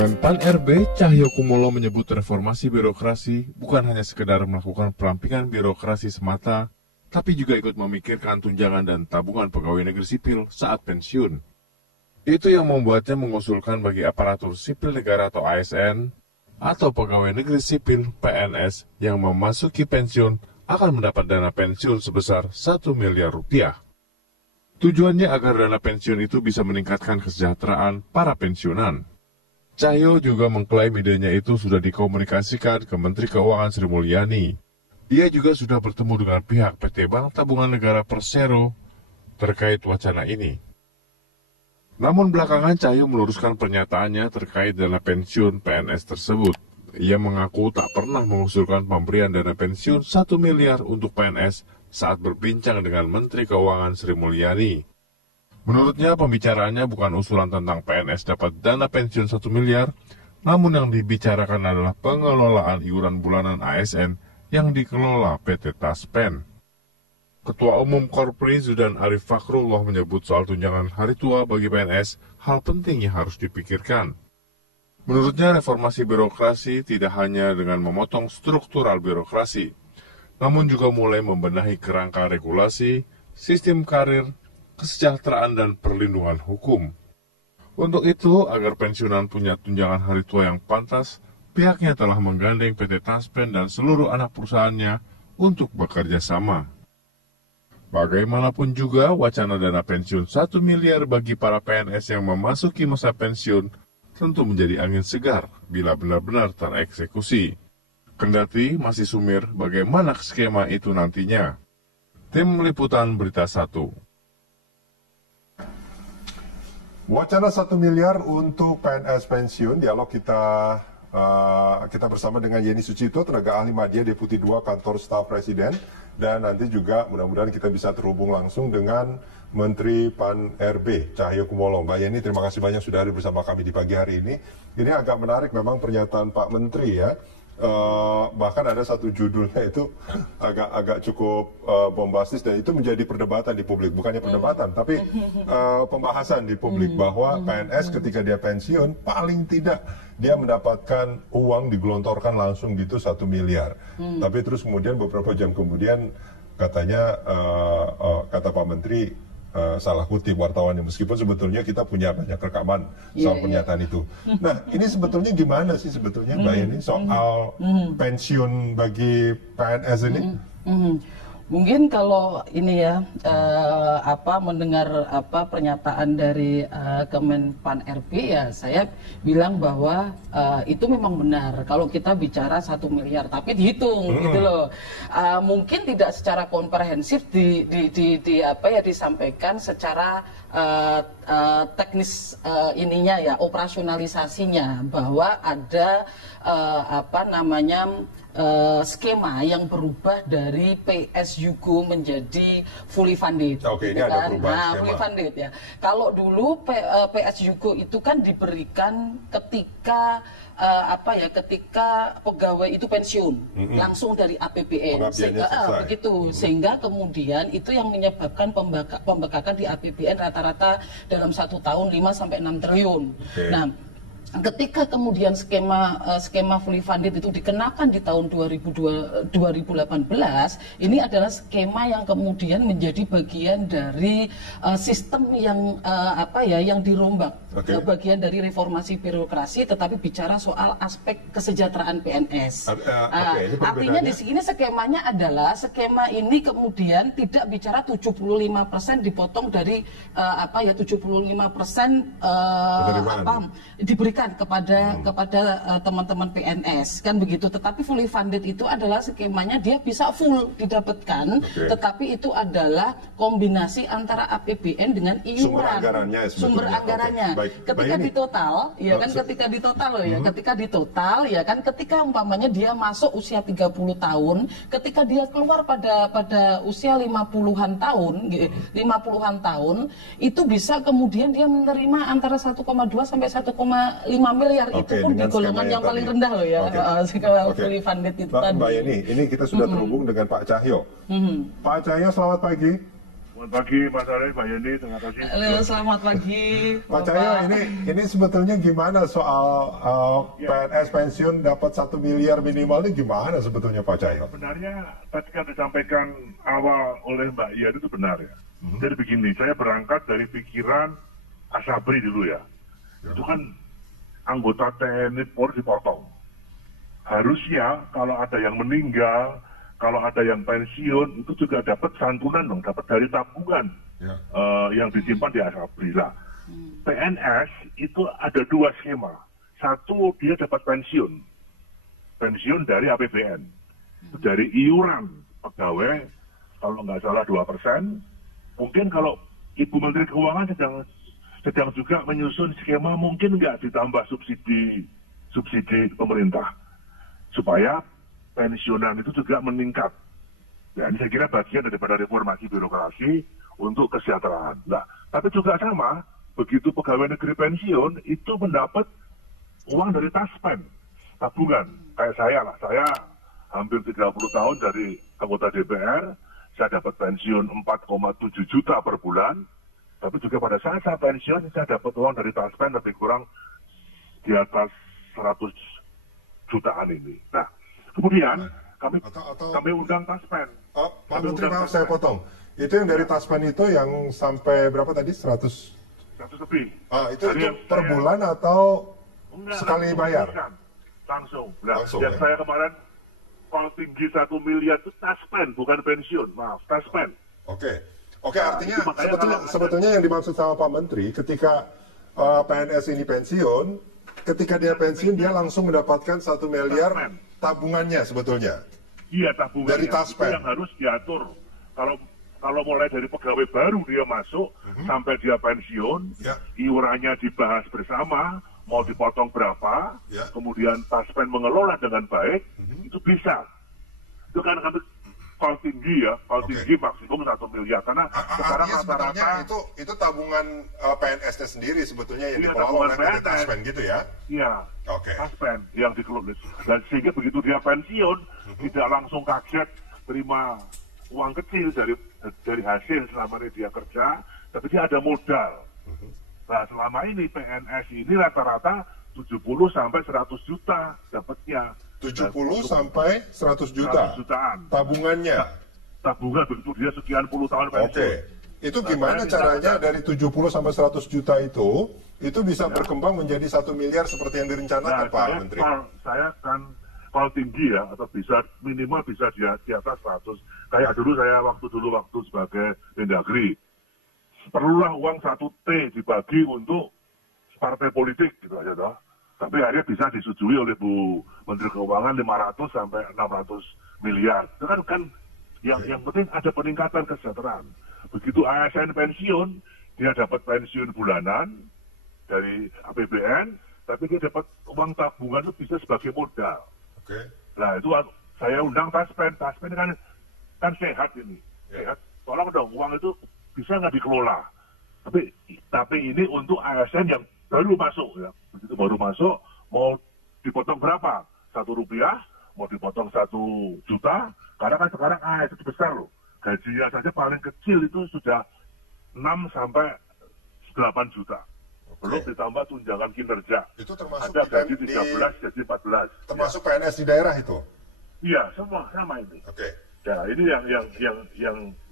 Menpan RB Cahyokumolo menyebut reformasi birokrasi bukan hanya sekedar melakukan perampingan birokrasi semata, tapi juga ikut memikirkan tunjangan dan tabungan pegawai negeri sipil saat pensiun. Itu yang membuatnya mengusulkan bagi aparatur sipil negara atau ASN, atau pegawai negeri sipil PNS yang memasuki pensiun akan mendapat dana pensiun sebesar 1 miliar rupiah. Tujuannya agar dana pensiun itu bisa meningkatkan kesejahteraan para pensiunan. Cahyo juga mengklaim idenya itu sudah dikomunikasikan ke Menteri Keuangan Sri Mulyani. Dia juga sudah bertemu dengan pihak PT Bank Tabungan Negara Persero terkait wacana ini. Namun belakangan Cahyo meluruskan pernyataannya terkait dana pensiun PNS tersebut. Ia mengaku tak pernah mengusulkan pemberian dana pensiun 1 miliar untuk PNS saat berbincang dengan Menteri Keuangan Sri Mulyani. Menurutnya pembicaraannya bukan usulan tentang PNS dapat dana pensiun 1 miliar, namun yang dibicarakan adalah pengelolaan iuran bulanan ASN yang dikelola PT Taspen. Ketua Umum Korpri Zudan Arif Fakrullah menyebut soal tunjangan hari tua bagi PNS hal penting yang harus dipikirkan. Menurutnya reformasi birokrasi tidak hanya dengan memotong struktural birokrasi, namun juga mulai membenahi kerangka regulasi, sistem karir, kesejahteraan dan perlindungan hukum. Untuk itu, agar pensiunan punya tunjangan hari tua yang pantas, pihaknya telah menggandeng PT Taspen dan seluruh anak perusahaannya untuk bekerja sama. Bagaimanapun juga, wacana dana pensiun 1 miliar bagi para PNS yang memasuki masa pensiun tentu menjadi angin segar bila benar-benar tereksekusi. Kendati masih sumir bagaimana skema itu nantinya. Tim Liputan Berita 1. Wacana 1 miliar untuk PNS pensiun, dialog kita bersama dengan Yeni Sucipto, tenaga ahli media Deputi 2 Kantor Staf Presiden, dan nanti juga mudah-mudahan kita bisa terhubung langsung dengan Menteri Pan RB Cahyokumolo. Mbak Yeni, terima kasih banyak sudah hadir bersama kami di pagi hari ini. Ini agak menarik memang pernyataan Pak Menteri ya. Bahkan ada satu judulnya itu agak cukup bombastis dan itu menjadi perdebatan di publik, bukannya perdebatan tapi pembahasan di publik bahwa PNS ketika dia pensiun paling tidak dia mendapatkan uang digelontorkan langsung gitu 1 miliar. Tapi terus kemudian beberapa jam kemudian katanya kata Pak Menteri salah kutip wartawannya, meskipun sebetulnya kita punya banyak rekaman soal pernyataan itu. Nah, ini sebetulnya gimana sih sebetulnya Mbak Yeni soal pensiun bagi PNS ini? Mungkin kalau ini ya mendengar pernyataan dari Kemenpan RB ya saya bilang bahwa itu memang benar kalau kita bicara 1 miliar tapi dihitung gitu loh. Mungkin tidak secara komprehensif disampaikan secara teknis ininya ya, operasionalisasinya bahwa ada skema yang berubah dari PSYugo menjadi fully funded. Oke, ini ada perubahan skema. Fully funded ya. Kalau dulu PSYugo itu kan diberikan ketika ketika pegawai itu pensiun langsung dari APBN sehingga kemudian itu yang menyebabkan pembekakan di APBN rata-rata dalam 1 tahun 5 sampai 6 triliun. Nah, ketika kemudian skema fully funded itu dikenakan di tahun 2018, ini adalah skema yang kemudian menjadi bagian dari sistem yang yang dirombak, bagian dari reformasi birokrasi, tetapi bicara soal aspek kesejahteraan PNS. Artinya di sini skemanya adalah skema ini kemudian tidak bicara 75% dipotong dari 75% diberikan kepada teman-teman PNS kan begitu, tetapi fully funded itu adalah skemanya dia bisa full didapatkan, tetapi itu adalah kombinasi antara APBN dengan iuran sumber anggarannya. Ketika ditotal ketika umpamanya dia masuk usia 30 tahun, ketika dia keluar pada usia 50-an tahun itu bisa kemudian dia menerima antara 1,2 sampai 1,5 miliar. Itu pun di golongan yang paling rendah loh ya. Fully funded itu tadi. Mbak Yeni, ini kita sudah terhubung dengan Pak Cahyo. Pak Cahyo, selamat pagi. Selamat pagi Mas Arief, Mbak Yeni, terima kasih. Halo, selamat pagi. Pak Cahyo, ini sebetulnya gimana soal PNS pensiun dapat 1 miliar minimal ini gimana sebetulnya Pak Cahyo? Sebenarnya tadi kan disampaikan awal oleh Mbak Yeni itu benar ya. Jadi begini, saya berangkat dari pikiran Asabri dulu ya. Itu kan anggota TNI Polri dipotong. Harusnya kalau ada yang meninggal, kalau ada yang pensiun, itu juga dapat santunan dong, dapat dari tabungan yang disimpan di Asabri lah. PNS itu ada 2 skema. Satu, dia dapat pensiun dari APBN, itu dari iuran pegawai, kalau nggak salah 2%. Mungkin kalau Ibu Menteri Keuangan sedang juga menyusun skema, mungkin nggak ditambah subsidi pemerintah, supaya pensiunan itu juga meningkat. Dan saya kira bagian daripada reformasi birokrasi untuk kesejahteraan. Nah, tapi juga sama, begitu pegawai negeri pensiun itu mendapat uang dari taspen, tabungan. Kayak saya lah, saya hampir 30 tahun dari anggota DPR, saya dapat pensiun 4,7 juta per bulan, tapi juga pada saat saya pensiun, saya dapat uang dari taspen lebih kurang di atas 100 jutaan ini. Nah, kemudian kami undang taspen. Pak Menteri, maaf saya potong. Itu yang dari taspen itu yang sampai berapa tadi? 100 lebih. Itu per bulan atau sekali bayar? Langsung. Yang saya kemarin paling tinggi 1 miliar itu taspen, bukan pensiun. Maaf, taspen. Oke, artinya sebetulnya yang dimaksud sama Pak Menteri, ketika PNS ini pensiun, ketika dia pensiun dia langsung mendapatkan 1 miliar tabungannya sebetulnya. Iya, tabungannya. Dari taspen. Itu yang harus diatur. Kalau mulai dari pegawai baru dia masuk sampai dia pensiun, iurannya dibahas bersama, mau dipotong berapa, kemudian taspen mengelola dengan baik, itu bisa. Itu kan paling tinggi ya, paling tinggi maksimum 1 miliar. Karena sekarang rata-rata itu tabungan PNS-nya sendiri sebetulnya yang dikelola oleh taspen gitu ya? Iya, taspen yang dikelola. Dan sehingga begitu dia pensiun, tidak langsung kaget terima uang kecil dari hasil selama ini dia kerja, tapi dia ada modal. Nah, selama ini PNS ini rata-rata 70 sampai 100 juta dapatnya. 70 sampai 100 juta. 100 jutaan. Tabungannya. Tabungan begitu dia sekian puluh tahun pensiun. Itu gimana caranya dari 70 sampai 100 juta itu bisa berkembang menjadi 1 miliar seperti yang direncanakan Pak Menteri? Saya kan kalau tinggi ya, atau bisa minimal bisa di atas 100. Kayak dulu saya waktu sebagai Mendagri, perlulah uang 1 T dibagi untuk partai politik gitu aja toh. Tapi akhirnya bisa disetujui oleh Bu Menteri Keuangan 500 sampai 600 miliar. Itu kan yang penting ada peningkatan kesejahteraan. Begitu ASN pensiun, dia dapat pensiun bulanan dari APBN, tapi dia dapat uang tabungan itu bisa sebagai modal. Nah itu saya undang taspen kan sehat ini, sehat. Tolong dong uang itu bisa nggak dikelola. Tapi ini untuk ASN yang baru masuk ya. Begitu baru masuk, mau dipotong berapa? 1 rupiah, mau dipotong 1 juta, karena kan sekarang ASN itu besar loh. Gajinya saja paling kecil itu sudah 6 sampai 8 juta. Belum ditambah tunjangan kinerja. Itu termasuk ada gaji 13, gaji 14. Termasuk PNS di daerah itu? Iya, semua sama ini. Ya, ini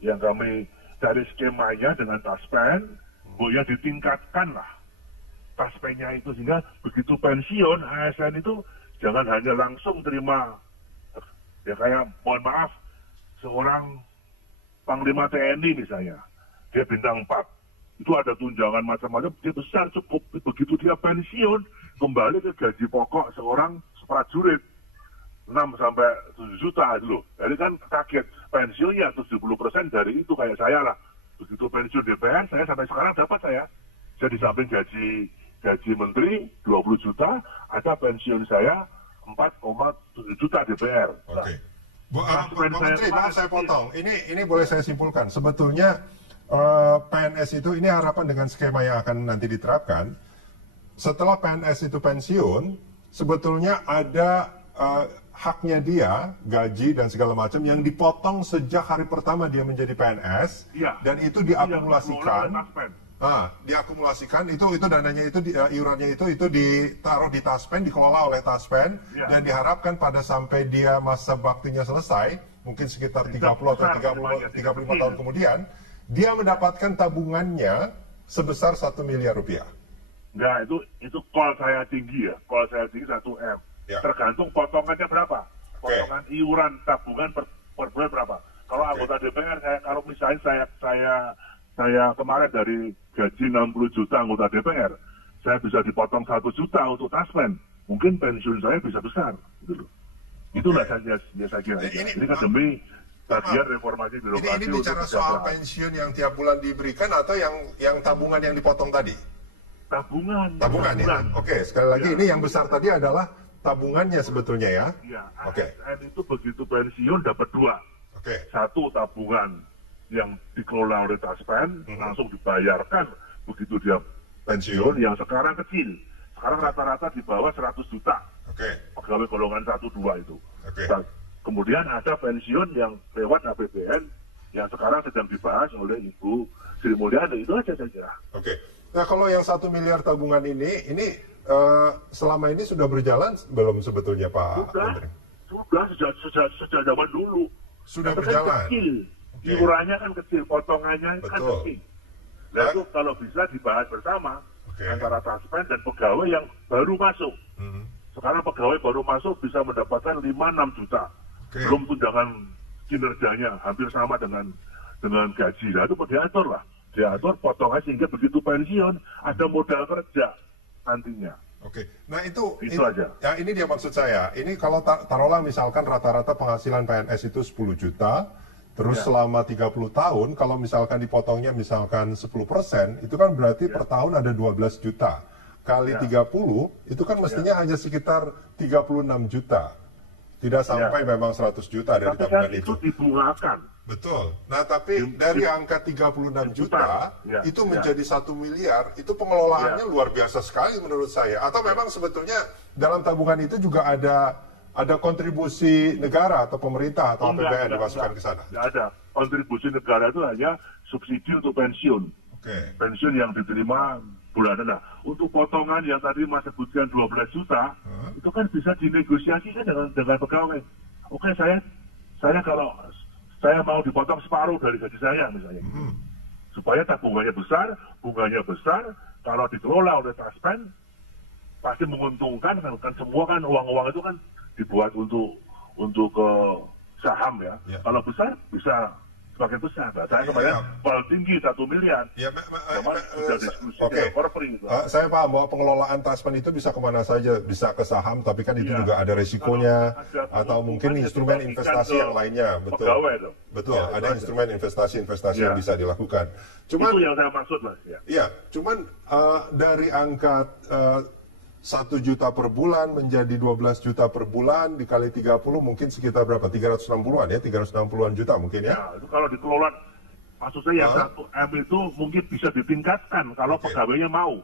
yang kami dari skemanya dengan taspen, ya ditingkatkan lah taspennya itu, sehingga begitu pensiun ASN itu jangan hanya langsung terima, ya kayak mohon maaf seorang Panglima TNI misalnya, dia bintang 4, itu ada tunjangan macam-macam, dia besar cukup, begitu dia pensiun kembali ke gaji pokok seorang prajurit 6 sampai 7 juta loh. Jadi kan kaget pensiunnya 70% dari itu, kayak saya lah. Begitu pensiun DPR, saya sampai sekarang dapat saya di samping gaji menteri 20 juta, ada pensiun saya 4,7 juta DPR. Bu Menteri, maaf saya potong. Ini boleh saya simpulkan. Sebetulnya PNS itu, ini harapan dengan skema yang akan nanti diterapkan. Setelah PNS itu pensiun, sebetulnya ada haknya dia, gaji dan segala macam yang dipotong sejak hari pertama dia menjadi PNS, dan itu diakumulasikan. Diakumulasikan itu dananya itu iurannya itu ditaruh di Taspen, dikelola oleh Taspen, dan diharapkan pada sampai dia masa baktinya selesai, mungkin sekitar 30 atau 35 tahun kemudian, dia mendapatkan tabungannya sebesar 1 miliar rupiah. Enggak, itu call saya tinggi ya, call saya tinggi 1M. Tergantung potongannya berapa, potongan iuran tabungan per bulan berapa. Kalau anggota DPR, kalau misalnya saya kemarin dari gaji 60 juta anggota DPR, saya bisa dipotong 1 juta untuk Taspen, mungkin pensiun saya bisa besar, gitu loh. Itulah saya kira. Ini kan demi bagian reformasi birokrasi. Ini bicara soal pensiun yang tiap bulan diberikan atau yang tabungan yang dipotong tadi? Tabungan ya. Oke, sekali lagi ini yang besar tadi adalah tabungannya sebetulnya ya. Iya. ASN itu begitu pensiun dapat 2. Satu tabungan yang dikelola oleh Taspen, langsung dibayarkan begitu dia pensiun, yang sekarang kecil. Sekarang rata-rata di bawah 100 juta. Pegawai golongan 1-2 itu. Kemudian ada pensiun yang lewat APBN yang sekarang sedang dibahas oleh Ibu Sri Mulyani. Itu aja saya kira. Nah, kalau yang 1 miliar tabungan ini selama ini sudah berjalan belum sebetulnya Pak Menteri? Sudah sejak zaman dulu. Sudah tapi berjalan. Kan kecil. Iurannya kan kecil, potongannya kan kecil. Nah, itu kalau bisa dibahas bersama antara Taspen dan pegawai yang baru masuk. Sekarang pegawai baru masuk bisa mendapatkan 5-6 juta. Belum tunjangan kinerjanya, hampir sama dengan gaji. Nah, itu diatur lah. Diatur potongannya sehingga begitu pensiun ada modal kerja nantinya. Nah itu aja. Ya, ini dia maksud saya. Ini kalau taruhlah misalkan rata-rata penghasilan PNS itu 10 juta, terus selama 30 tahun, kalau misalkan dipotongnya misalkan 10%, itu kan berarti per tahun ada 12 juta. Kali 30, itu kan mestinya hanya sekitar 36 juta. Tidak sampai memang 100 juta dari tabungan itu. Itu dibungakan. Betul. Nah, tapi dari angka 36 juta, itu menjadi 1 miliar, itu pengelolaannya luar biasa sekali menurut saya. Atau memang sebetulnya dalam tabungan itu juga ada kontribusi negara atau pemerintah atau APBN dimasukkan ke sana? Tidak ada. Kontribusi negara itu hanya subsidi untuk pensiun. Pensiun yang diterima bulanan. Nah, untuk potongan yang tadi Mas sebutkan 12 juta, itu kan bisa dinegosiasikan dengan pegawai. Saya kalau saya mau dipotong separuh dari gaji saya misalnya. Supaya tabungannya besar, bunganya besar, kalau dikelola oleh Taspen, pasti menguntungkan, kan semua kan uang-uang itu kan dibuat untuk ke saham ya. Kalau besar bisa semakin besar. Nah, saya kemarin paling tinggi 1 miliar. Saya paham bahwa pengelolaan Taspen itu bisa kemana saja, bisa ke saham, tapi kan itu juga ada resikonya, atau mungkin instrumen investasi yang lainnya. Betul. Ada instrumen investasi yang bisa dilakukan. Itu yang saya maksud, Mas. Cuman dari angka 1 juta per bulan menjadi 12 juta per bulan dikali 30 mungkin sekitar berapa? 360-an ya? 360-an juta mungkin ya? Itu kalau dikelola, maksud saya yang 1M itu mungkin bisa ditingkatkan kalau pegawainya mau.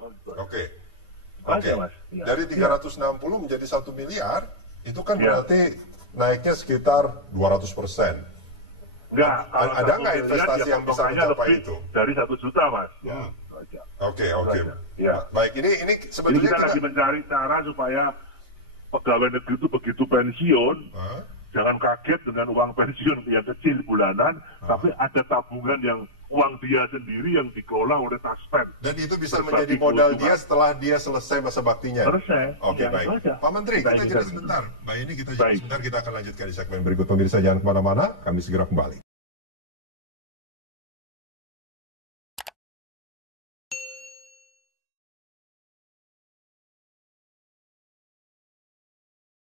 Mas. Dari 360 menjadi 1 miliar, itu kan berarti naiknya sekitar 200%. Ada nggak investasi yang bisa mencapai itu? Dari 1 juta, Mas. Baik, ini sebetulnya kita lagi mencari cara supaya pegawai negeri itu begitu pensiun, jangan kaget dengan uang pensiun yang kecil bulanan, tapi ada tabungan yang uang dia sendiri yang dikelola oleh Taspen. Dan itu bisa menjadi modal dia setelah dia selesai masa baktinya. Baik. Pak Menteri, kita jeda sebentar. Kita jeda sebentar, kita akan lanjutkan di segmen berikut. Pemirsa jangan kemana-mana, kami segera kembali.